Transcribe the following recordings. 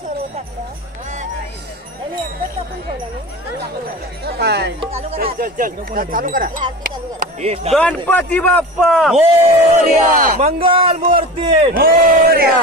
सर्व टाकलं आणि एकदाच टाकून ठेवलं ना काय चालू करा गणपती बाप्पा मोरया मंगल मूर्ती मोरया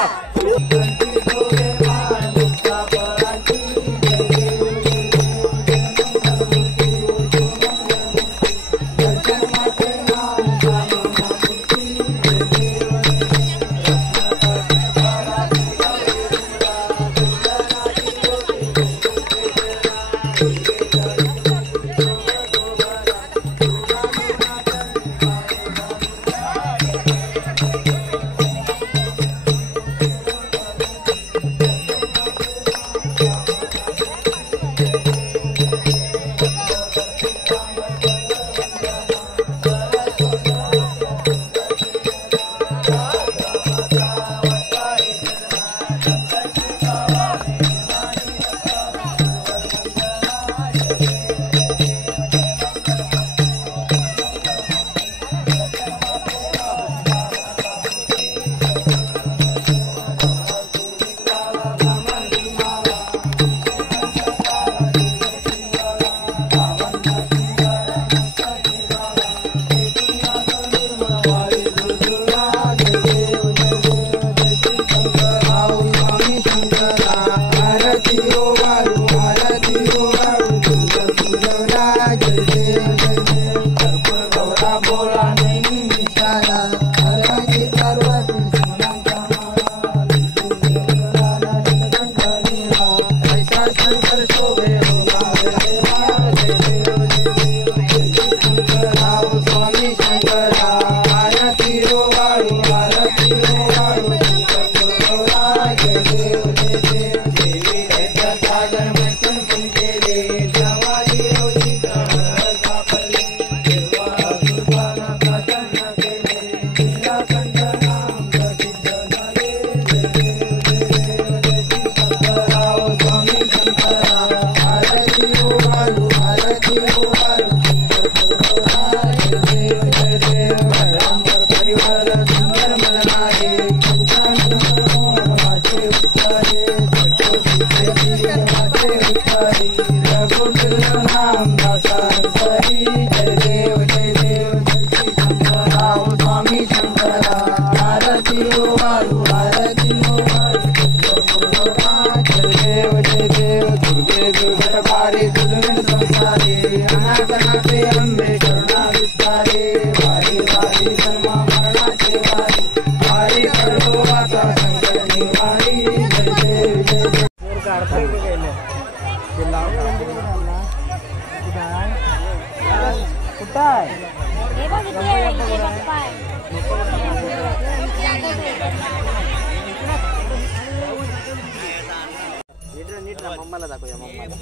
मम्माला दाखवूया मम्माला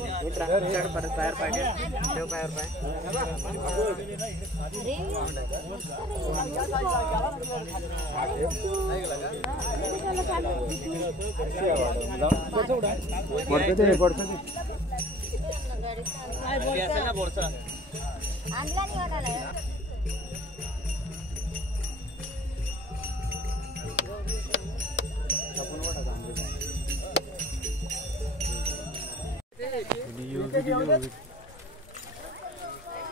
परत पायर पाय ठेव पायर पाय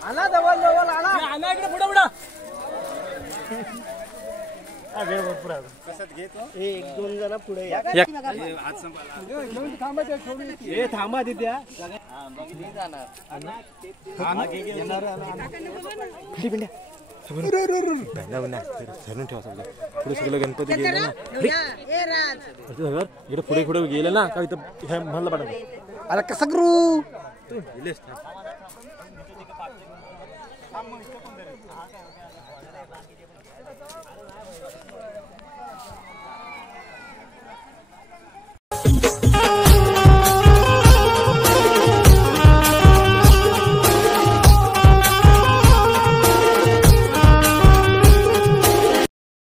आला जवळ जवळ आला इकडे पुढे पुढे एक दोन जण पुढे थांबा तिथे धरून ठेवा सगळं पुढे सगळं गणपती गेले ना इकडे पुढे पुढे गेले ना का इथं हे म्हणलं पाठवलं अरे कसं करू